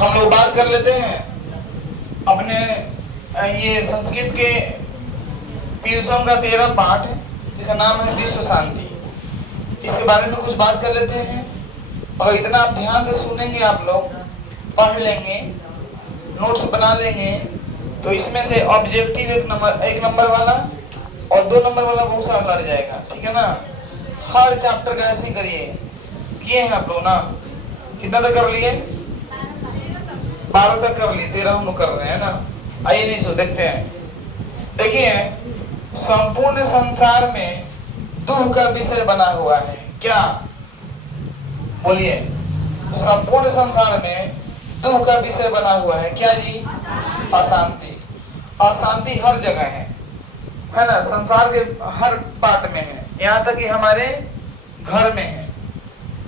हम लोग बात कर लेते हैं अपने ये संस्कृत के पीयूषों का 13 पाठ जिसका नाम है विश्व शांति। इसके बारे में कुछ बात कर लेते हैं और इतना आप ध्यान से सुनेंगे, आप लोग पढ़ लेंगे, नोट्स बना लेंगे, तो इसमें से ऑब्जेक्टिव एक नंबर वाला और 2 नंबर वाला बहुत सारा लड़ जाएगा, ठीक है ना। हर चैप्टर का ऐसे ही करिए। किए हैं आप लोग ना? कितना तक कर लिए? 12 तक कर लिए, 13 हम लोग कर रहे हैं ना। आइए नहीं सो देखते हैं। देखिए, संपूर्ण संसार में दुख का विषय बना हुआ है। क्या बोलिए? संपूर्ण संसार में दुख का विषय बना हुआ है। क्या जी? अशांति। अशांति हर जगह है ना। संसार के हर बात में है, यहाँ तक कि हमारे घर में है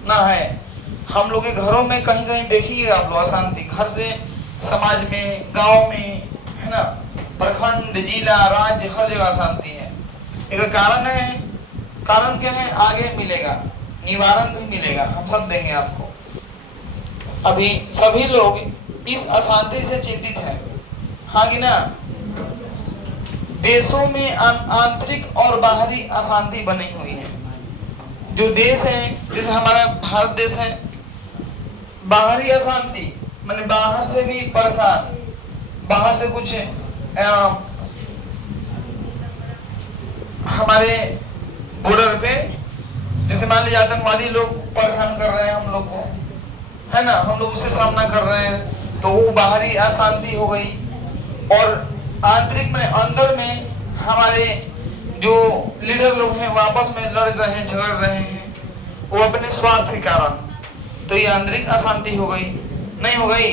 ना। है हम लोग के घरों में कहीं कहीं देखिए आप लोग अशांति। घर से समाज में, गांव में, है ना, प्रखंड, जिला, राज्य, हर जगह अशांति है। एक कारण है। कारण क्या है? आगे मिलेगा, निवारण भी मिलेगा, हम सब देंगे आपको। अभी सभी लोग इस अशांति से चिंतित हैं, हाँ कि ना। देशों में आंतरिक और बाहरी अशांति बनी हुई है। जो देश है, जैसे हमारा भारत देश है, बाहरी अशांति माने बाहर से भी परेशान, बाहर से कुछ हमारे बॉर्डर पे जैसे मान लीजिए आतंकवादी लोग परेशान कर रहे हैं हम लोग को, है ना, हम लोग उससे सामना कर रहे हैं, तो वो बाहरी अशांति हो गई। और आंतरिक में अंदर में हमारे जो लीडर लोग हैं वो आपस में लड़ रहे हैं, झगड़ रहे हैं, वो अपने स्वार्थ के कारण, तो ये आंतरिक अशांति हो गई, नहीं हो गई।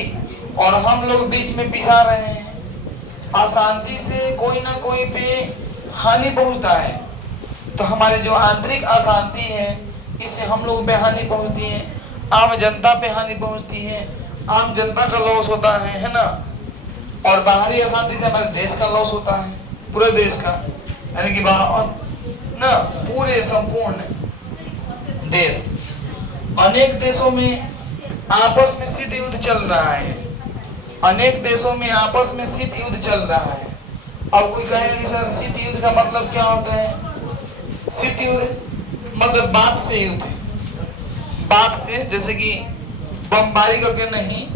और हम लोग बीच में पिसा रहे हैं। अशांति से कोई ना कोई पे हानि पहुंचता है, तो हमारे जो आंतरिक अशांति है इससे हम लोग पे हानि पहुंचती है, आम जनता पे हानि पहुंचती है, आम जनता का लॉस होता है ना। और बाहरी अशांति से हमारे देश का लॉस होता है, पूरे देश का, यानी कि ना पूरे संपूर्ण देश। अनेक देशों में आपस में शीत युद्ध चल रहा है। अनेक देशों में आपस में शीत युद्ध चल रहा है। अब कोई कहेगा कि सर शीत युद्ध का मतलब क्या होता है? शीत युद्ध मतलब बात से युद्ध, बात से, जैसे कि बमबारी करके नहीं,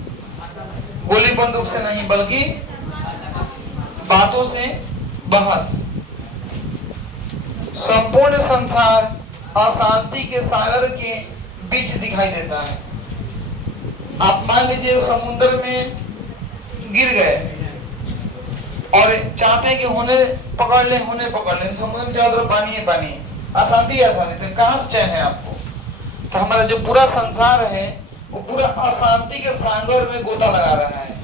गोली बंदूक से नहीं, बल्कि बातों से बहस। संपूर्ण संसार अशांति के सागर के बीच दिखाई देता है। आप मान लीजिए समुद्र में गिर गए और चाहते हैं कि होने पकड़ ले, समुद्र में चारों तरफ पानी है, पानी है, अशांति है, अशांति, तो कहाँ से चैन है आपको? तो हमारा जो पूरा संसार है वो पूरा अशांति के सागर में गोता लगा रहा है।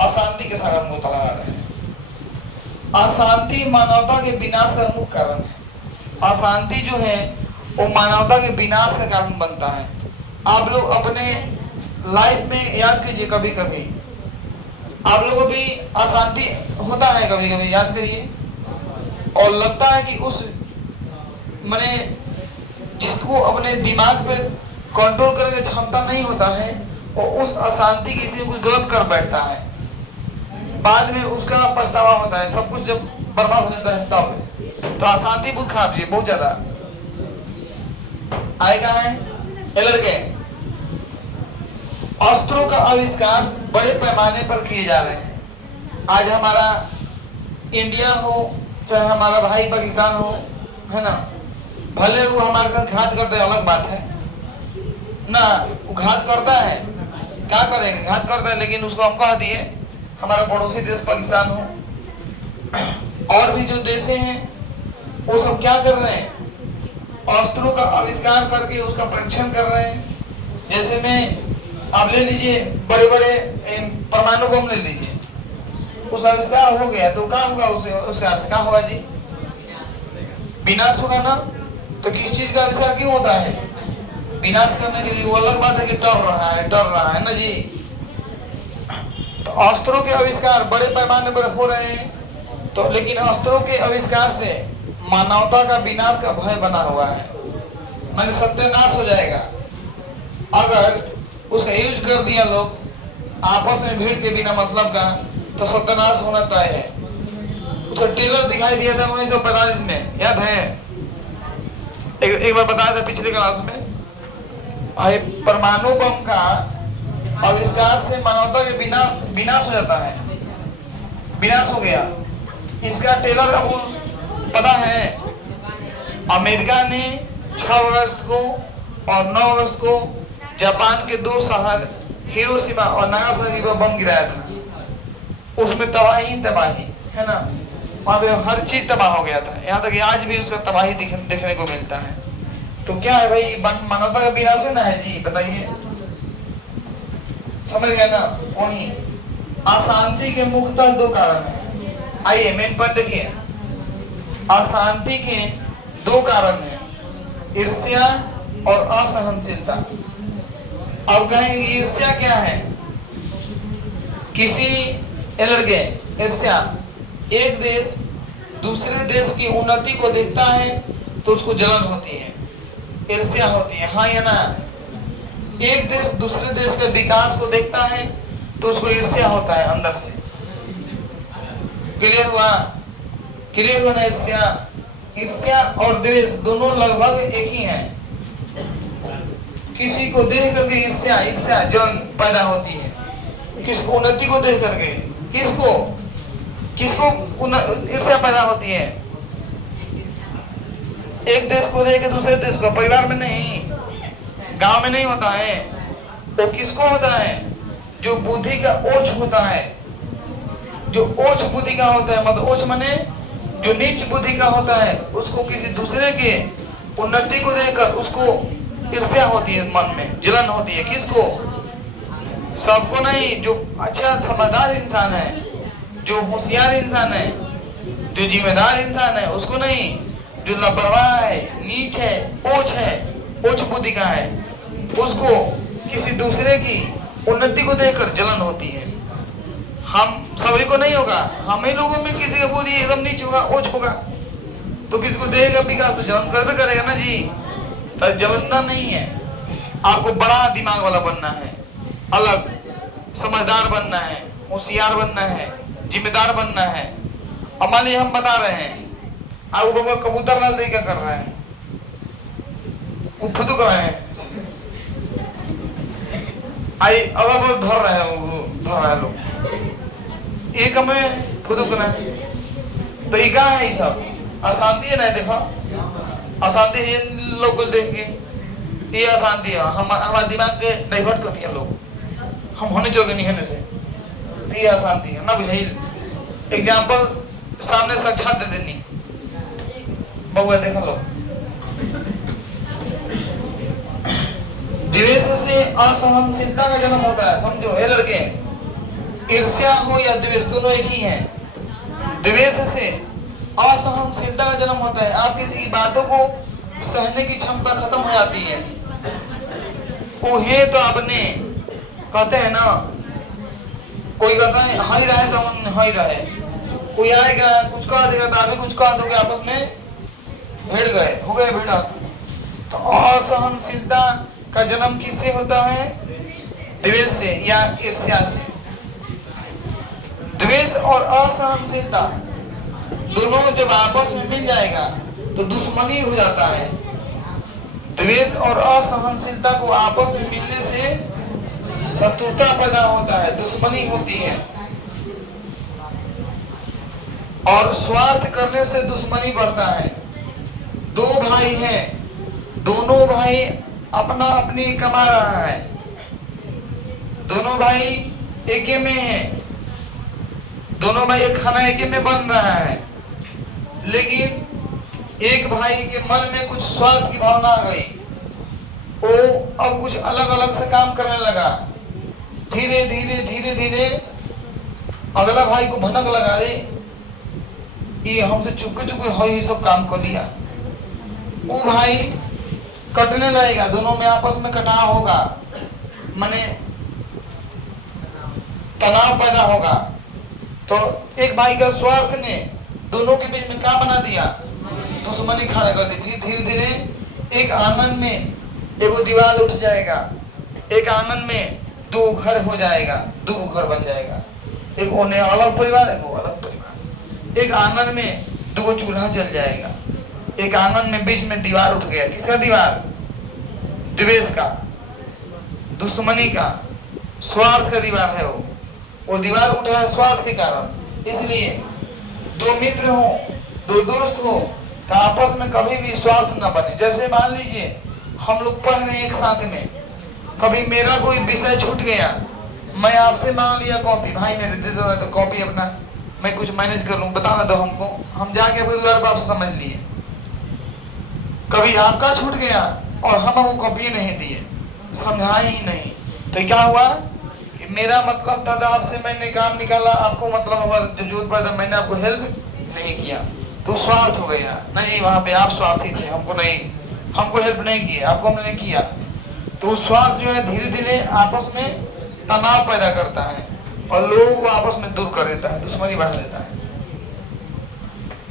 अशांति के सागर में गोता लगा रहा है। अशांति मानवता के विनाश का मुख्य कारण है। अशांति जो है वो मानवता के विनाश का कारण बनता है। आप लोग अपने लाइफ में याद कीजिए, कभी कभी आप लोगों को भी अशांति होता है, कभी कभी याद करिए, और लगता है कि उस माने जिसको अपने दिमाग पे कंट्रोल करने की क्षमता नहीं होता है, और उस अशांति की स्थिति कुछ गलत कर बैठता है, बाद में उसका पछतावा होता है, सब कुछ जब बर्बाद हो जाता है तब। तो अशांति बहुत खराब है, बहुत ज्यादा। आएगा है ये लड़के, अस्त्रों का आविष्कार बड़े पैमाने पर किए जा रहे हैं। आज हमारा इंडिया हो चाहे हमारा भाई पाकिस्तान हो, है ना, भले वो हमारे साथ घात करते हैं, अलग बात है ना, वो घात करता है, क्या करेंगे, घात करता है, लेकिन उसको हम कह दिए हमारा पड़ोसी देश पाकिस्तान हो, और भी जो देश हैं वो सब क्या कर रहे हैं? अस्त्रों का आविष्कार करके उसका परीक्षण कर रहे हैं। जैसे में आप ले लीजिए बड़े बड़े परमाणु बम ले लीजिए, उस आविष्कार हो गया तो क्या होगा? उससे क्या होगा जी? विनाश होगा ना। तो किस चीज का आविष्कार क्यों होता है? विनाश करने के लिए। वो अलग बात है कि डर रहा है ना जी। तो अस्त्रों के आविष्कार बड़े पैमाने पर हो रहे हैं, तो लेकिन अस्त्रों के आविष्कार से मानवता का विनाश का भय बना हुआ है, माने सत्यानाश हो जाएगा। अगर उसका यूज कर दिया लोग आपस में भीड़ के बिना मतलब का, तो सत्यानाश होना तय है। उसका टेलर दिखाई दिया था 1945 में, याद है? एक बार बताया था पिछले क्लास में। भाई परमाणु बम का आविष्कार से मानवता के विनाश हो जाता है, विनाश हो गया। इसका टेलर आपको पता है? अमेरिका ने 6 अगस्त को और 9 अगस्त को जापान के 2 शहर हिरोशिमा और नागासाकी पर बम गिराया था। उसमें तबाही तबाही है ना, वहां पे हर चीज तबाह हो गया था। यहाँ तक कि आज भी उसका तबाही देखने को मिलता है। तो क्या है भाई, मानवता का विनाश है ना है जी, बताइए, समझ गए ना? वही अशांति के मुख्यतः 2 कारण है। आइए मेन पॉइंट देखिए, अशांति के 2 कारण है, ईर्ष्या और असहनशीलता। अब कहेंगे ईर्ष्या क्या है? किसी लड़के ईर्ष्या, एक देश दूसरे देश की उन्नति को देखता है तो उसको जलन होती है, ईर्ष्या होती है, हाँ या ना? एक देश दूसरे देश के विकास को देखता है तो उसको ईर्ष्या होता है अंदर से। क्लियर हुआ? क्लियर हुआ ना? ईर्ष्या और द्वेष दोनों लगभग एक ही हैं। किसी को देख करके ईर्ष्या जलन पैदा होती है, किसको उन्नति को देख करके, किसको ईर्ष्या पैदा होती है? एक देश को देख के दूसरे देश को, परिवार में नहीं, गांव में नहीं होता है। तो किसको होता है? जो बुद्धि का ओझ होता है, जो ओझ बुद्धि का होता है, मतलब ओझ माने जो नीच बुद्धि का होता है, उसको किसी दूसरे के उन्नति को देखकर उसको ईर्ष्या होती है, मन में जलन होती है। किसको? सबको नहीं। जो अच्छा समझदार इंसान है, जो होशियार इंसान है, जो जिम्मेदार इंसान है, उसको नहीं। जो लापरवाह है, नीच है, ओछ बुद्धि का है, उसको किसी दूसरे की उन्नति को देखकर जलन होती है। हम सभी को नहीं होगा, हम ही लोगों में किसी का बुद्धि एकदम नीच होगा, ओछ होगा, तो किसी को देखेगा विकास तो जलन कर भी करेगा ना जी। तो जलना नहीं है, आपको बड़ा दिमाग वाला बनना है, अलग समझदार बनना है, होशियार बनना है, जिम्मेदार बनना है। अब मान लीजिए हम बता रहे हैं, आपको बाबा कबूतर लाल क्या कर रहे हैं, वो फुदुक रहे हैं, आई अब धर रहे हैं लोग, एक हमें फुदुक रहे। तो ये क्या है? ये सब अशांति है ना। देखो अशांति है, लोग को देख के ये अशांति है, हमारा दिमाग के डाइवर्ट करती है लोग, हम होने जोगे नहीं होने से, ये अशांति है ना। बुझाइल एग्जाम्पल सामने साक्षात दे देनी, बउआ देखा लो। द्वेष से असहनशीलता का जन्म होता है, समझो ये लड़के, ईर्ष्या हो या द्वेष दोनों एक ही हैं। द्वेष से असहनशीलता का जन्म होता है, आप किसी की बातों को सहने की क्षमता खत्म हो जाती है। उहे तो आपने कहते हैं ना, कोई कहता है हाई रहे तो हम हाई रहे, कोई आएगा कुछ कह देगा तो आप भी कुछ कह दोगे, आपस में भिड़ गए, हो गए भिड़ा। तो असहनशीलता का जन्म किससे होता है? द्वेष से या ईर्ष्या से। द्वेष और असहनशीलता दोनों जब आपस में मिल जाएगा तो दुश्मनी हो जाता है। द्वेष और असहनशीलता को आपस में मिलने से शत्रुता पैदा होता है, दुश्मनी होती है, और स्वार्थ करने से दुश्मनी बढ़ता है। 2 भाई हैं, दोनों भाई अपना अपनी कमा रहा है, दोनों भाई एक में हैं, दोनों भाई एक खाना एक में बन रहा है, लेकिन एक भाई के मन में कुछ स्वार्थ की भावना आ गई, वो अब कुछ अलग अलग से काम करने लगा। धीरे धीरे अगला भाई को भनक लगा, रे ये हमसे चुपके ही सब काम कर लिया। वो भाई कटने लगेगा, दोनों में आपस में कटाव होगा, माने तनाव पैदा होगा। तो एक भाई का स्वार्थ ने दोनों के बीच में क्या बना दिया? दुश्मनी खड़ा कर दी। फिर धीरे धीरे एक आंगन में एगो दीवार उठ जाएगा, एक आंगन में दो घर हो जाएगा, दो घर बन जाएगा। एक होने अलग परिवार है, वो अलग परिवार। एक आंगन में दो चूल्हा जल जाएगा। एक आंगन में बीच में दीवार उठ गया। किसका दीवार? द्वेष का, दुश्मनी का, स्वार्थ का दीवार है वो दीवार उठा है स्वार्थ के कारण। इसलिए दो मित्र हो, दो दोस्त हो, तो आपस में कभी भी स्वार्थ न बने। जैसे मान लीजिए हम लोग पढ़ रहे हैं एक साथ में, कभी मेरा कोई विषय छूट गया, मैं आपसे मांग लिया कॉपी, भाई मेरे दे दो तो कॉपी अपना मैं कुछ मैनेज कर लूँ, बताना दो हमको, हम जाके अपने द्वार पर आपसे समझ लिए। कभी आपका छूट गया और हम वो कॉपी नहीं दिए, समझाए ही नहीं, तो क्या हुआ कि मेरा मतलब था आपसे, मैंने काम निकाला, आपको मतलब हुआ जब जरूरत पड़ा था मैंने आपको हेल्प नहीं किया, तो स्वार्थ हो गया। नहीं, वहां पे आप स्वार्थी थे, हमको हेल्प नहीं किए, आपको हमने किया। तो स्वार्थ जो है धीरे धीरे आपस में तनाव पैदा करता है और लोगों को आपस में दूर कर देता है, दुश्मनी बढ़ा देता है।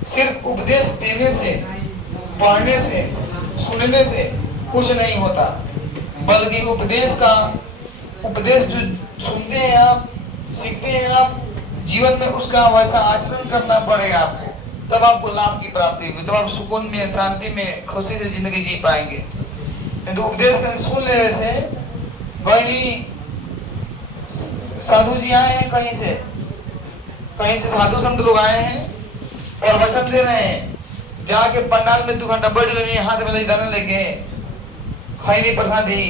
सिर्फ उपदेश देने से, पढ़ने से, सुनने से कुछ नहीं होता, बल्कि उपदेश जो सुनते हैं आप, सीखते हैं आप, जीवन में उसका वैसा आचरण करना पड़ेगा आपको, तब आपको लाभ की प्राप्ति होगी, तब आप सुकून में, शांति में, खुशी से जिंदगी जी पाएंगे। तो उपदेश करने सुन ले से कोई साधु जी आए हैं कहीं से साधु संत लोग आए हैं और वचन दे रहे हैं, जाके पंडाल में 2 घंटा बैठ गए, हाथ में दाना लेके खैनी प्रसादी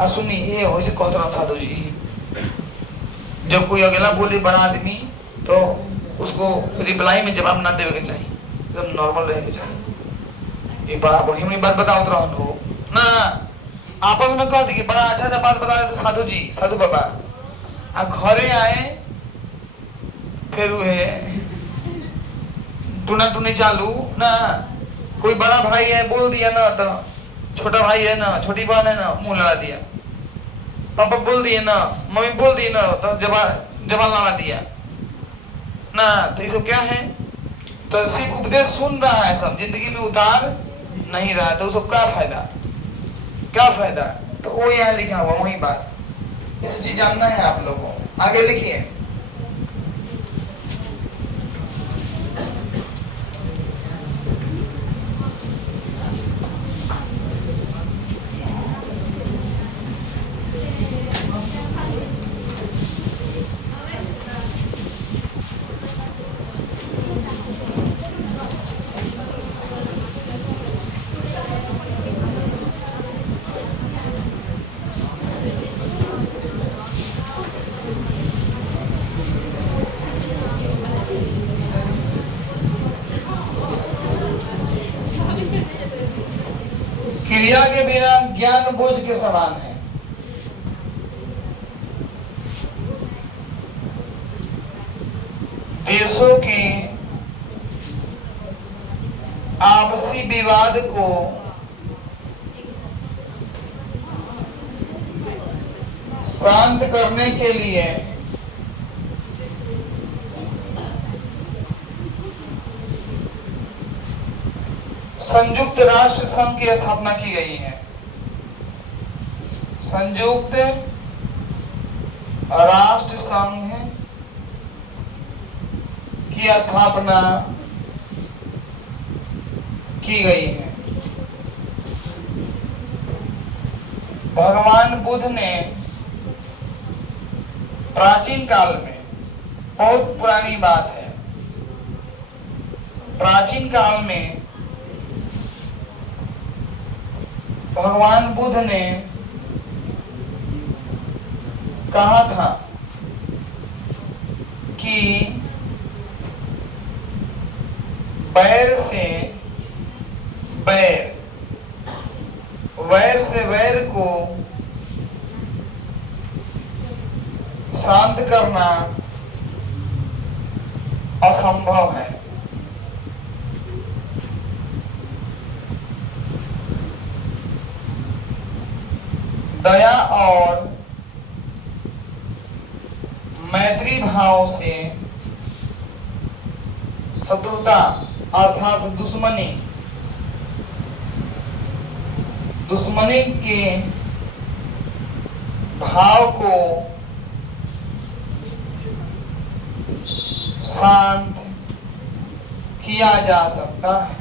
और सुनी ये हो से कहते साधु जी। जब कोई अगला बोले बड़ा आदमी तो उसको रिप्लाई में जवाब ना देवे के चाहिए, एकदम नॉर्मल रहे के चाहिए। ये बड़ा बढ़िया बात बताओ तो हो ना, आपस में कह दी कि बड़ा अच्छा बात बता रहे तो साधु जी, साधु बाबा आ घरे आए, फिर टूना टूनी चालू ना, कोई बड़ा भाई है बोल दिया ना, तो छोटा भाई है ना, छोटी बहन है ना, मुंह लड़ा दिया, पापा बोल दिए ना, मम्मी बोल दी ना, तो जवान लड़ा दिया ना। तो ये सब क्या है? तो सिर्फ उपदेश सुन रहा है, सब जिंदगी में उतार नहीं रहा, तो सब क्या फायदा? तो वो यहाँ लिखा हुआ वही बात, इस चीज जानना है आप लोगों को। आगे लिखिए, क्रिया के बिना ज्ञान बोझ के समान है। देशों के आपसी विवाद को शांत करने के लिए संयुक्त राष्ट्र संघ की स्थापना की गई है। संयुक्त राष्ट्र संघ की स्थापना की गई है। भगवान बुद्ध ने प्राचीन काल में, बहुत पुरानी बात है, प्राचीन काल में भगवान बुद्ध ने कहा था कि वैर से वैर को शांत करना असंभव है। दया और मैत्री भाव से शत्रुता अर्थात दुश्मनी के भाव को शांत किया जा सकता है।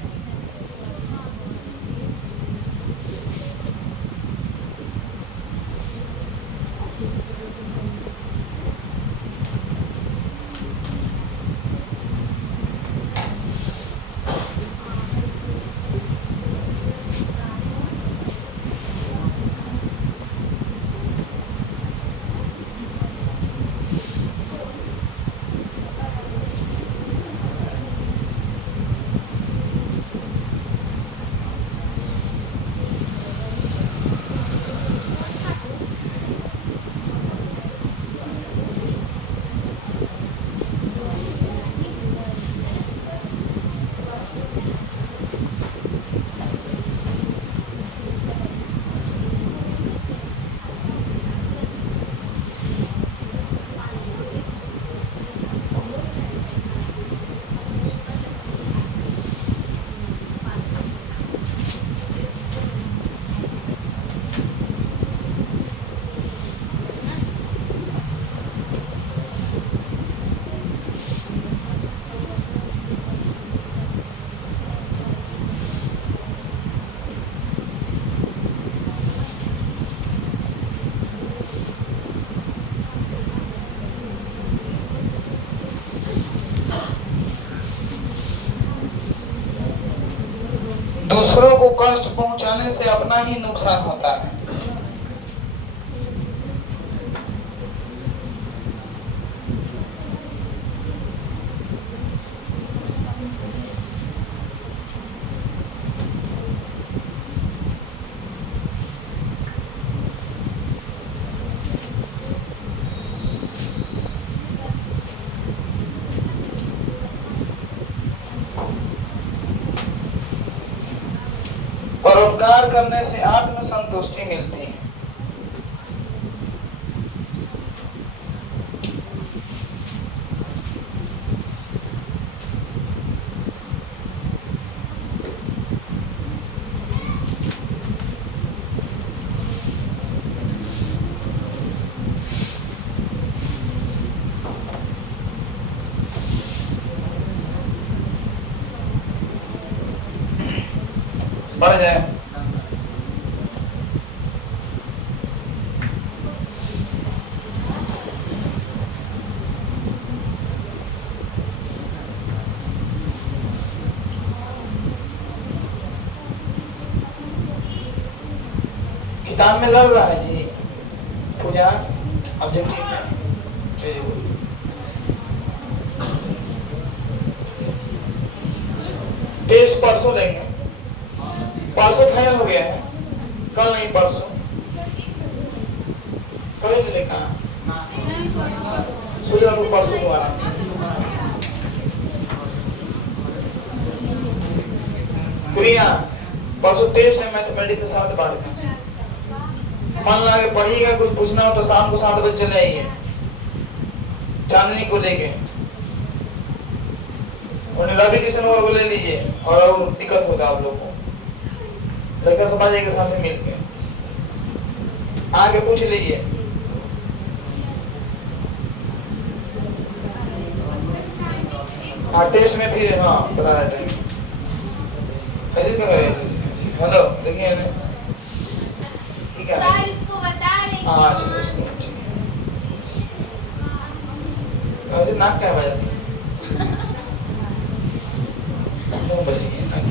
दूसरों को कष्ट पहुंचाने से अपना ही नुकसान होता है। परोपकार करने से आत्म संतुष्टि मिलती है। बढ़ जाए किताब में लग रहा है जी पूजा ऑब्जेक्टिव में। टेस्ट परसों लेंगे। परसों फाइनल हो गया है, कल नहीं परसों। कल नहीं लेगा सोच रहा हूँ परसों को आराम से। प्रिया परसों टेस्ट है मैथमेटिक्स के 7 बार का। मन लगा के पढ़िएगा, कुछ पूछना हो तो शाम को 7 बजे चले आइए चांदनी को लेके। उन्हें रवि किशन को ले लीजिए और दिक्कत होगा आप लोगों को। लेकर समझ के सामने मिल के आगे पूछ लीजिए। हाँ टेस्ट में फिर हाँ बता रहा टाइम ऐसे क्या करें। हेलो देखिए ठीक है इसको बता रहे हैं। हाँ चलो इसको ठीक है। ऐसे नाक क्या बजाती है 9 बजेगी नाक।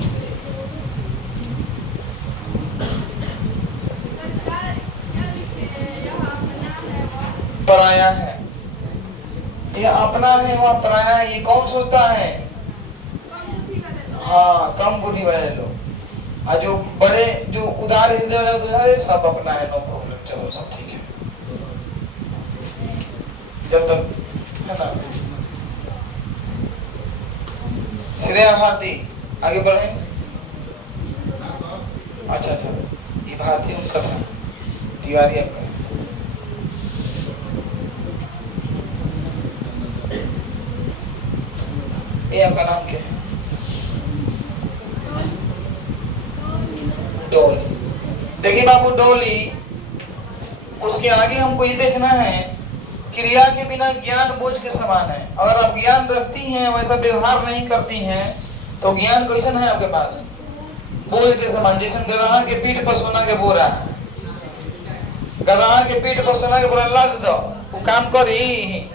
पराया है ये अपना है, वह पराया है। ये कौन सोचता है? हाँ कम बुद्धि वाले लोग। और जो बड़े जो उदार हृदय वाले सब अपना है, नो प्रॉब्लम, चलो सब ठीक है जब तक है ना। श्रेया भारती आगे बढ़े। अच्छा ये भारती उनका था, तिवारी आपका। ये आपका नाम क्या है? डोली। देखिए बाबू डोली उसके आगे हमको ये देखना है, क्रिया के बिना ज्ञान बोझ के समान है। अगर आप ज्ञान रखती हैं, वैसा व्यवहार नहीं करती हैं, तो ज्ञान कैसन है आपके पास? बोझ के समान। जैसे गदहा के पीठ पर सोना के बोरा, गदहा के पीठ पर सोना के बोरा लाद दो, वो काम करी?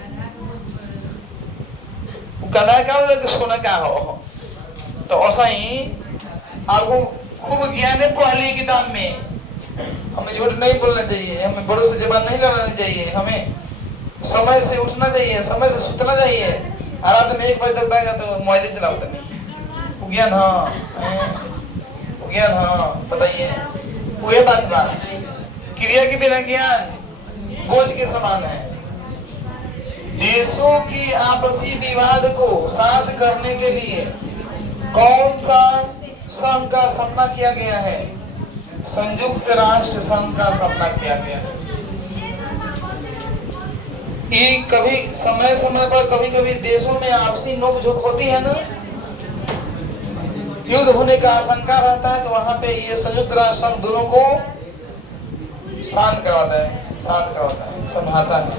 गदहा क्या होता है, सोना क्या हो? तो ऐसा ही आपको खूब ज्ञान है पहली किताब में। हमें झूठ नहीं बोलना चाहिए, हमें बड़ों से जबान नहीं लड़ानी चाहिए, हमें समय से उठना चाहिए, समय से सुतना चाहिए। रात में 1 बजे तक बैठा तो मोबाइल चलाओ नहीं। ज्ञान हाँ, ज्ञान हाँ, बताइए वही बात बात। क्रिया के बिना ज्ञान बोझ के समान है। देशों की आपसी विवाद को शांत करने के लिए कौन सा संघ का स्थापना किया गया है? संयुक्त राष्ट्र संघ का स्थापना किया गया है। ये कभी समय समय पर कभी कभी देशों में आपसी नोकझोंक होती है ना, युद्ध होने का आशंका रहता है, तो वहां पे ये संयुक्त राष्ट्र संघ दोनों को शांत करवाता है, समझाता है,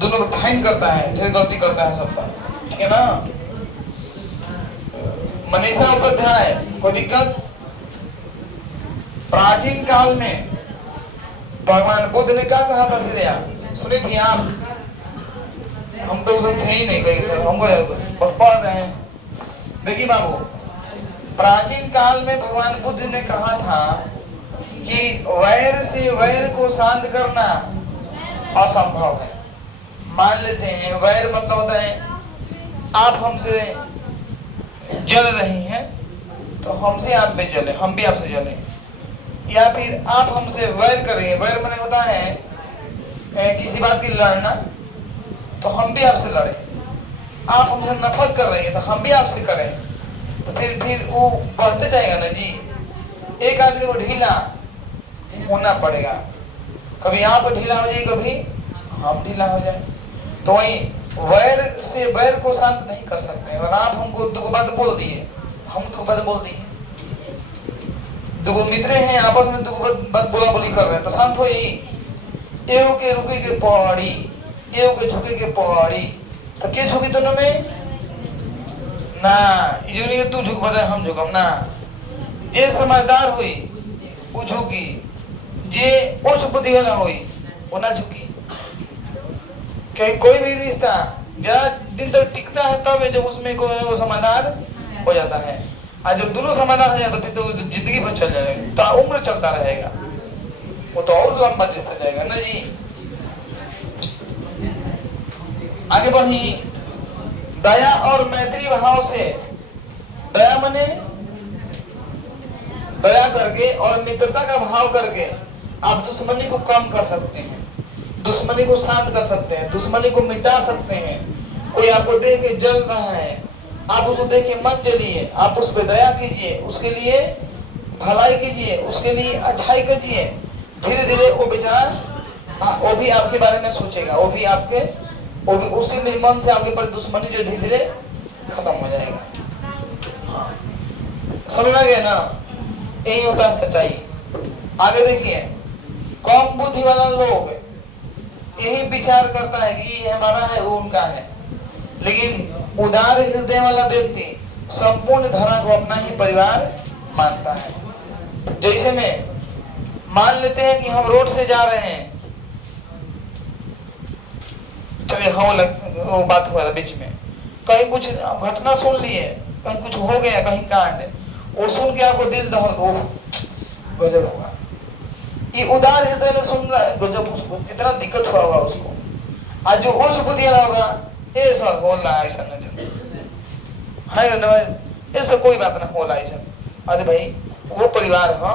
दोनों को फाइन करता है, ढेर गलती करता है सबका, ठीक है ना। मनीषा उपाध्याय, कोई दिक्कत? प्राचीन काल में भगवान बुद्ध ने क्या कहा था श्रेया, सुनी थी आप? हम तो उसे थे ही नहीं कहीं सर, हमको पढ़ रहे हैं। देखिए बाबू, प्राचीन काल में भगवान बुद्ध ने कहा था कि वैर से वैर को शांत करना असंभव है। मान लेते हैं वैर मतलब होता है आप हमसे जल रही हैं तो हमसे आप भी जले, हम भी आपसे जले, या फिर आप हमसे वैर कर रही हैं। वैर माने होता है किसी बात की लड़ना, तो हम भी आपसे लड़े। आप हमसे नफरत कर रही हैं तो हम भी आपसे करें, तो फिर वो बढ़ते जाएगा ना जी। एक आदमी को ढीला होना पड़ेगा, कभी आप ढीला हो जाए, कभी हम ढीला हो जाए। तो वही वैर से वैर को शांत नहीं कर सकते। और आप हमको दो बात बोल दिए, हम दो बात बोल दिए, दो मित्र हैं आपस में दो बात बोला बोली कर रहे हैं, तो शांत हो ही। एव के रुके के पहाड़ी, एव के झुके के पहाड़ी, तो के झुकी दोनों में ना, इजोनी तू झुक बता हम झुकम ना। जे समझदार हुई वो झुकी, जे उच्च बुद्धि वाला हुई वो ना झुकी। कहीं कोई भी रिश्ता ज्यादा दिन तक टिकता है तब जब उसमें कोई समाधान हो जाता है। आज जब दोनों समाधान हो जाए तो फिर तो जिंदगी भर चल जाएगा, तो उम्र चलता रहेगा, वो तो और लंबा रिश्ता जाएगा ना जी। आगे बढ़ी। दया और मैत्री भाव से, दया मने दया करके और मित्रता का भाव करके आप दुश्मनी को कम कर सकते हैं, दुश्मनी को शांत कर सकते हैं, दुश्मनी को मिटा सकते हैं। कोई आपको देख के जल रहा है, आप उसको देख के मत जलिए, आप उस पर दया कीजिए, उसके लिए भलाई कीजिए, उसके लिए अच्छाई कीजिए। धीरे धीरे वो बेचारा वो भी आपके बारे में सोचेगा, वो भी उसके मन से आपके पर दुश्मनी जो धीरे धीरे खत्म हो जाएगा। हाँ, समझ में गया ना? यही होता है सच्चाई। आगे देखिए, कम बुद्धि वाला लोग यही विचार करता है कि ये हमारा है वो उनका है, लेकिन उदार हृदय वाला व्यक्ति संपूर्ण धरा को अपना ही परिवार मानता है। जैसे में मान लेते हैं कि हम रोड से जा रहे हैं, चलिए वो बात हुआ था बीच में, कहीं कुछ घटना सुन लिए, कहीं कुछ हो गया, कहीं कांड, वो सुन के आपको दिल दहल हो गजब होगा। ये उदार हृदय ने सुन रहा है, गजब, उसको कितना दिक्कत हुआ होगा उसको। आज जो उच्च बुद्धि वाला होगा, ये सर बोल रहा है ऐसा न है ना, ये सब कोई बात ना होला ऐसा। अरे भाई वो परिवार है,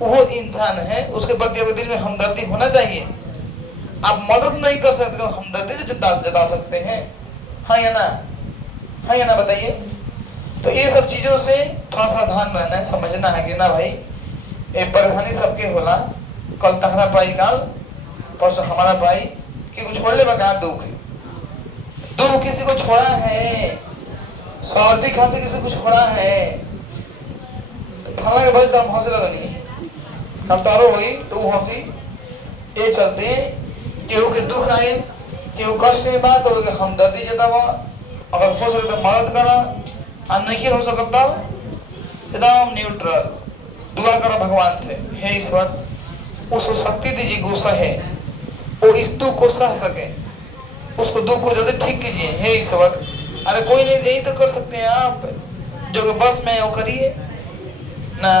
वो इंसान है, उसके प्रति आपके दिल में हमदर्दी होना चाहिए। आप मदद नहीं कर सकते तो हमदर्दी जता सकते हैं, हाँ या ना, हाँ या ना, बताइए। तो ये सब चीजों से थोड़ा सावधान रहना है, समझना है कि ना भाई ये परेशानी सबके होला, कल तहरा पाई काल परसों हमारा पाई, कि कुछ छोड़ ले बका दुख किसी को छोड़ा है, सर्दी खांसी किसी को छोड़ा है, तो फला के भाई तो हम हंसे लगनी, कल तारो हुई तो वो हंसी, ये चलते केहू के दुख आए, केहू कष्ट के बात हो हमदर्दी जतावा, अगर हो सके तो मदद करा, और नहीं हो सकता एकदम न्यूट्रल दुआ करो भगवान से, हे ईश्वर उसको शक्ति दीजिए, गुस्सा है वो इस दुख को सह सके, उसको दुख को जल्दी ठीक कीजिए हे ईश्वर। अरे कोई नहीं, यही तो कर सकते हैं आप, जो बस में वो करिए ना।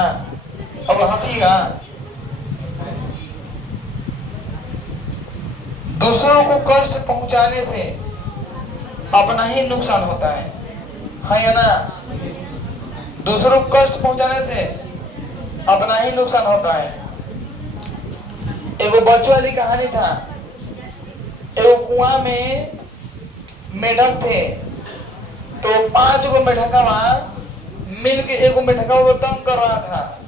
अब हंसीगा, दूसरों को कष्ट पहुंचाने से अपना ही नुकसान होता है, हाँ या ना? दूसरों को कष्ट पहुंचाने से अपना ही नुकसान होता है। एगो बच्चों वाली कहानी था, एगो कुआं में मेढक थे, तो 5 गो मेढकवा मिल के एगो मेढकवा को तंग कर रहा था।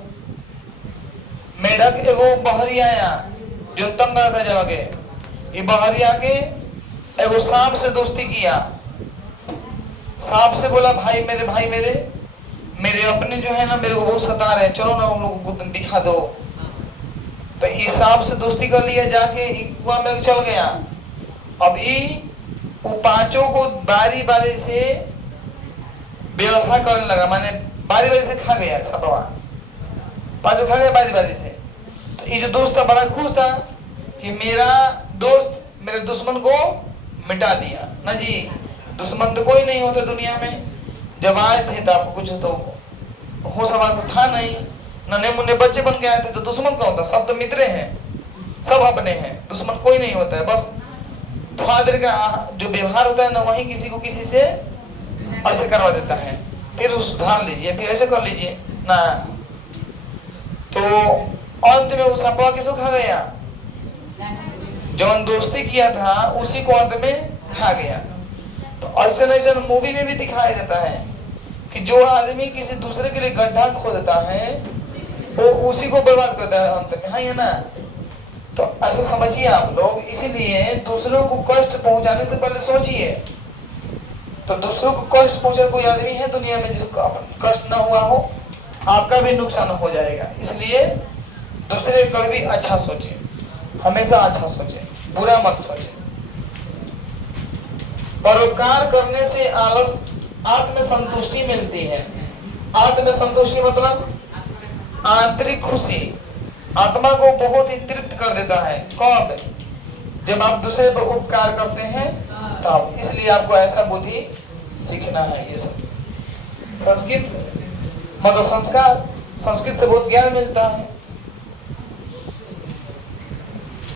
मेढक एगो बहरी आया जो तंग कर रहा था जगह, ये बहरी आके एगो सांप से दोस्ती किया। सांप से बोला भाई मेरे अपने जो है ना मेरे को बहुत सता रहे हैं, चलो ना उन लोगों को दिखा दो। तो ये सांप से दोस्ती कर लिया, जाके कुआं में चल गया। अब ये वो 5 को बारी बारी से व्यवस्था करने लगा, माने बारी बारी से खा गया सपवा, 5 खा गया बारी बारी से। तो ये जो दोस्त था बड़ा खुश था कि मेरा दोस्त मेरे दुश्मन को मिटा दिया ना जी। दुश्मन तो कोई नहीं होता दुनिया में, जब आए थे तो आपको कुछ तो हो समाज था नहीं, नन्हे मुन्ने बच्चे बन के आए थे, तो दुश्मन कौन था? सब तो मित्र हैं, सब अपने हैं, दुश्मन कोई नहीं होता है। बस थोड़ा देर का जो व्यवहार होता है ना, वही किसी को किसी से ऐसे करवा देता है, फिर सुधार लीजिए, फिर ऐसे कर लीजिए ना। तो अंत में उस सांपवा किसको खा गया? जौन दोस्ती किया था उसी को अंत में खा गया। तो ऐसा ऐसा मूवी में भी दिखाया देता है कि जो आदमी किसी दूसरे के लिए गड्ढा खोदता है वो उसी को बर्बाद करता है अंत में, हाँ या ना? तो ऐसा समझिए आप लोग, इसीलिए दूसरों को कष्ट पहुंचाने से पहले सोचिए। तो दूसरों को कष्ट पहुंचाने कोई आदमी है दुनिया में जिसको कष्ट ना हुआ हो? आपका भी नुकसान हो जाएगा। इसलिए दूसरे का भी अच्छा सोचिए, हमेशा अच्छा सोचिए, बुरा मत सोचिए। परोपकार करने से आत्म संतुष्टि मिलती है। आत्म संतुष्टि मतलब आंतरिक खुशी, आत्मा को बहुत ही तृप्त कर देता है। कब? जब आप दूसरे पर उपकार करते हैं तब। इसलिए आपको ऐसा बुद्धि सीखना है। ये सब संस्कृत मतलब संस्कार, संस्कृत से बहुत ज्ञान मिलता है।